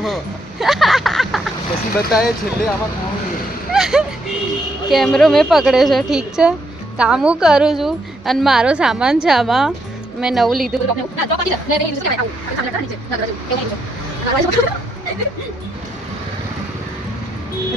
પછી બતાવે છેલ્લે આમાં કેમેરો મેં પકડે છે ઠીક છે કામ હું કરું છું અને મારો સામાન છે આમાં મેં નવું લીધું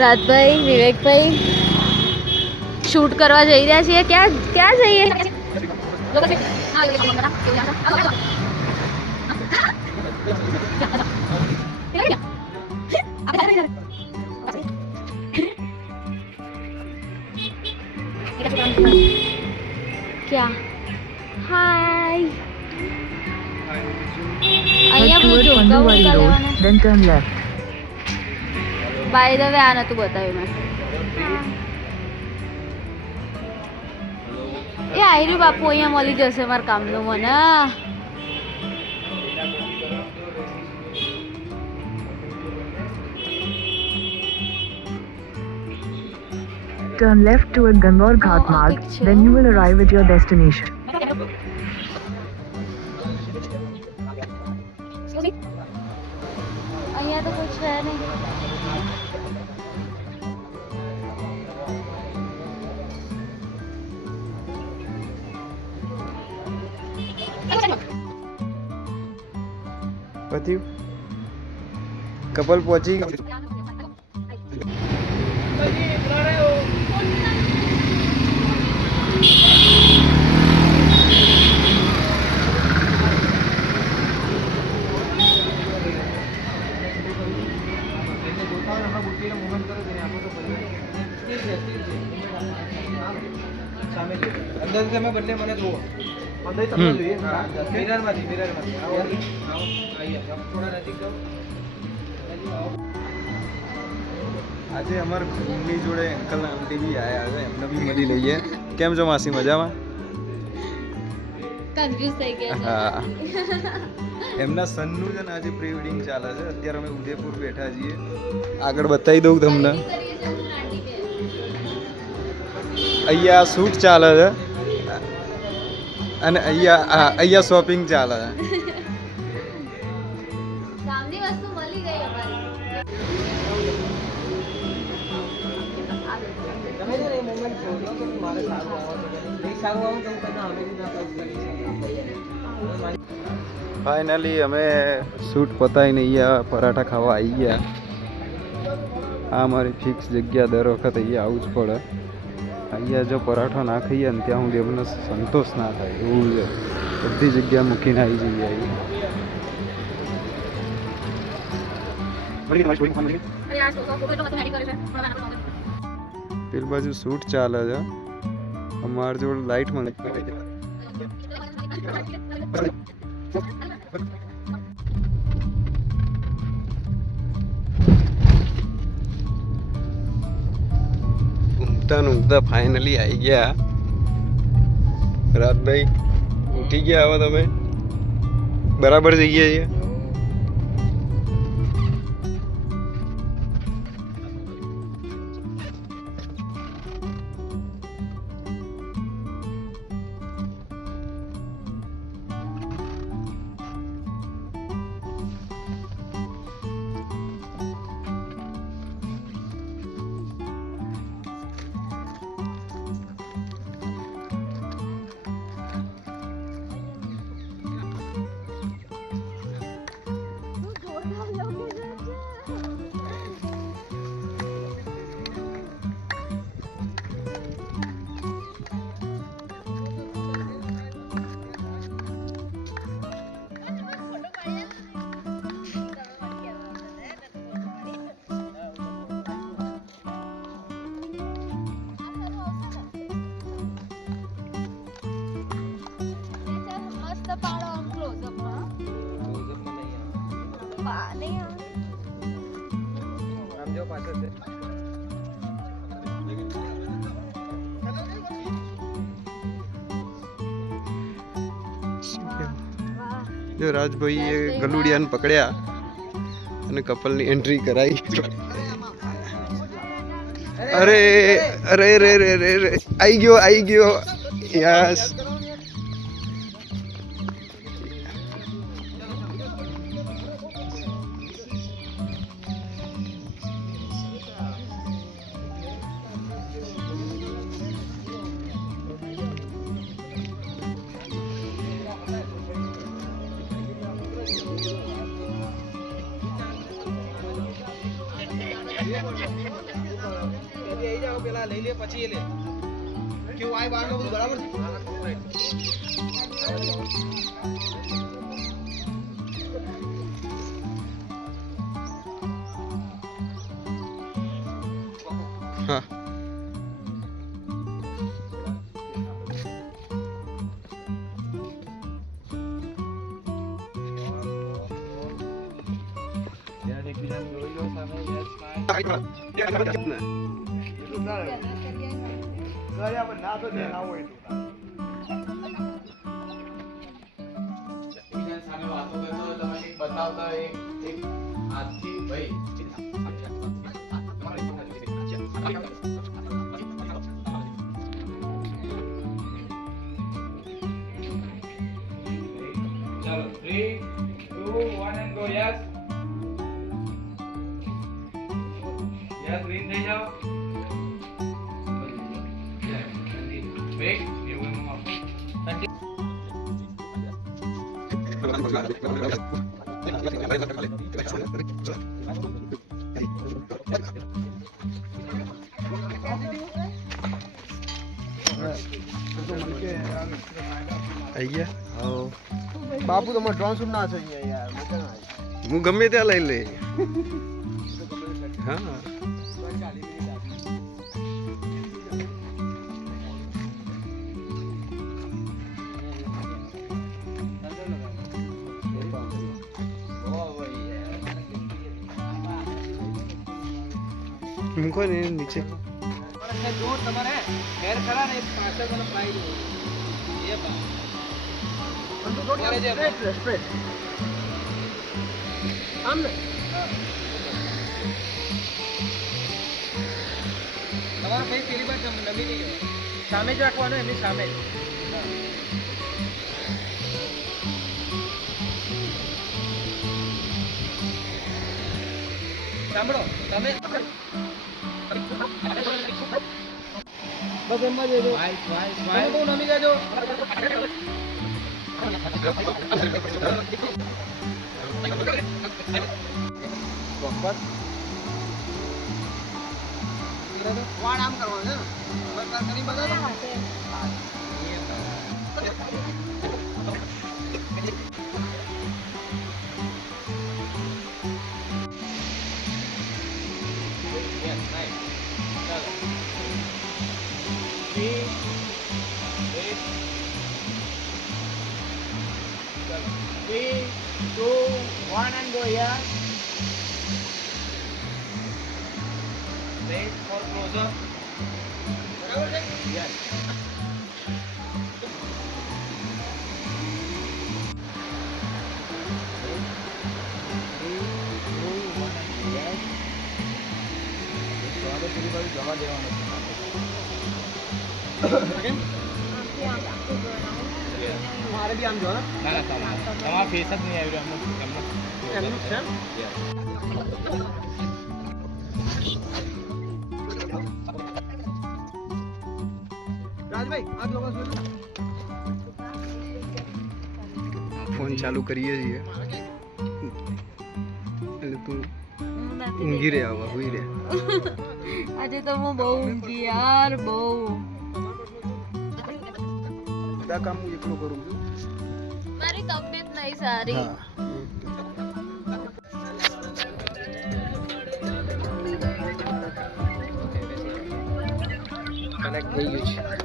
રાજભાઈ વિવેકભાઈ શૂટ કરવા જઈ રહ્યા છીએ ક્યાં ક્યાં જઈએ क्या हाय અહીંયા બધું જોકાવું લેવાના then turn left. By the way આ નતું બતાવ્યું મેં એ આયરું બાપુ અહીંયા મળી જશે મારા કામનું મને Turn left toward Gangor Ghat Marg, then you will arrive at your destination. અહીંયા તો કોઈ છે નહીં પત્યું કપલ પહોંચી અંદર તમે બંને મને જુઓ અંદર તમને જોઈએ મિરરમાંથી આવો થોડા નજીક જાઓ આજે અમાર મમ્મી જોડે અંકલ આંટી બી આયા છે એમને બી મળી લઈએ કેમ છો માસી મજામાં કન્ફ્યુઝ થઈ ગયા હા એમના સનનું છે ને આજે પ્રી વેડિંગ ચાલે છે અત્યારે અમે ઉદયપુર બેઠા છીએ આગળ બતાવી દઉં તમને અહીંયા શૂટ ચાલે છે અને અહીંયા શોપિંગ ચાલે છે કામની વસ્તુ મળી ગઈ ફાઇનલી અમે શૂટ પતાવીને અહીંયા પરાઠા ખાવા આવી ગયા આ મારી ફિક્સ જગ્યા દર વખત અહીંયા આવવું જ પડે અહીંયા જો પરાઠો ના ખાઈએ ને ત્યાં સુધી અમને સંતોષ ના થાય એવું છે બધી જગ્યા મૂકીને આવી જઈએ પેલી બાજુ શૂટ ચાલે છે અમારી જોડે લાઈટ મળે ઊંઘતા ફાઇનલી આવી ગયા રાતભાઈ ઉઠી ગયા હવે તમે બરાબર જઈએ છીએ જો રાજભાઈ એ ગલુડિયાને પકડ્યા અને કપલની એન્ટ્રી કરાઈ અરે અરે રે રે રે રે આવી ગયો યસ પેલા લઈ લે પછી એ લે કેવું આય બાર બધું બરાબર હા Chalo, 3, 2, 1 and go. Yes. Yes, green થઈ જાઓ. Wait, you will move up. અહીંયા બાપુ તમારે ડ્રોન શૂટ ના છે યાર હું ગમે ત્યાં લઈ લે હા મૂકો ને નીચે દૂર તમારે હેર ખરા ને પાછળ મને ફ્લાઈ દો એ બા સ્ટ્રેટ આમ ને તમારે ભાઈ પેલી બાર નમી નહીં સામે જ રાખવાનું એમની સામે સાંભળો તમે બસ એમ જ બહુ નમી જાજો વાળ આમ કરવાનું છે બસ કરી બતાવો Wait for closer. Yes. મારે બી આમ જો ના તમારા ફેસ જ નહીં આવી રહ્યો એમનું છે રાજભાઈ આ લોકો ફોન ચાલુ કરીએ છીએ એટલે તું ઊંઘી રે આવા હુઈ રે આજે તો હું બહુ ઊંઘી યાર બહુ બધા કામ હું એકલો કરું છું મારી તબિયત નહીં સારી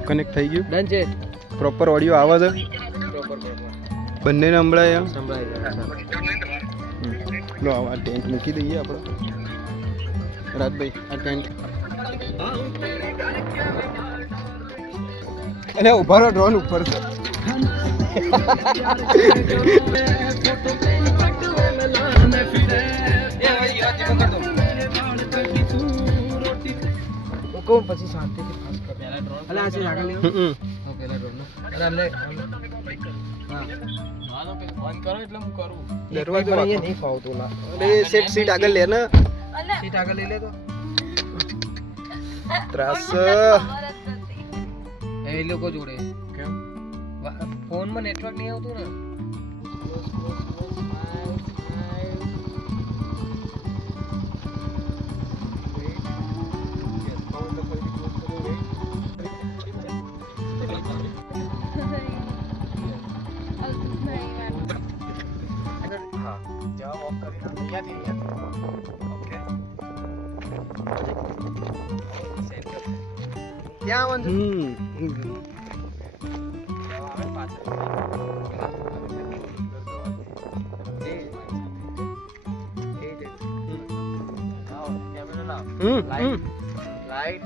કનેક્ટ થઈ ગયું ડન છે પ્રોપર ઓડિયો આવે છે બંનેને સંભળાય લો આ ટેન્ટ મૂકી દઈએ આપણે રાજભાઈ આ ટેન્ટ અને ઉભા રહો ડ્રોન ઉપર છે કોણ પછી શાંતિથી પાસ કર પહેલા ડ્રોન અલા આ છે આગળ લેવું પહેલા ડ્રોન અરે અમને હા હાલો પે ફોન કરો એટલે હું કરું દરવાજો એ નહીં ફાવતું ના અરે સીટ આગળ લે ને સીટ આગળ લઈ લે તો ત્રાસ એ લોકો જોડે કેમ ફોનમાં નેટવર્ક નહીં આવતું ને ત્યાં આવવાનું લાઈટ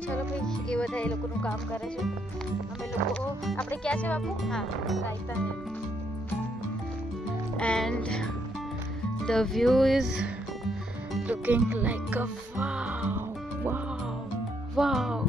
ચલો ભાઈ એ બધા એ લોકોનું કામ કરે છે અમે લોકો આપણે ક્યાં છે બાપુ હા raita and the view is looking like a wow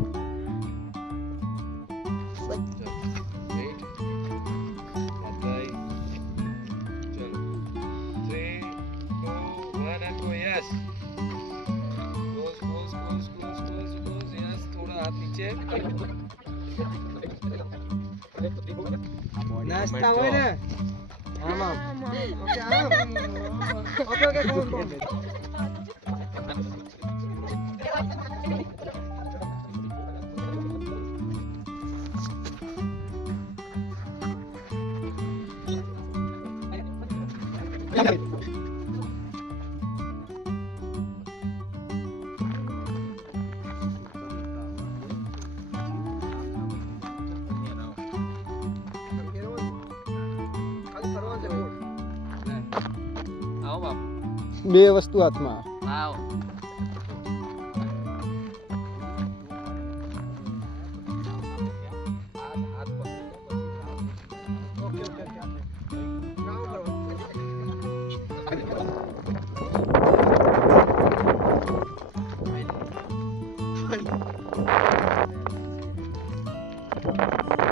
નાસ્તા હોય ને આમ ઓકે ઓકે કોણ બે વસ્તુ હાથમાં ઓકે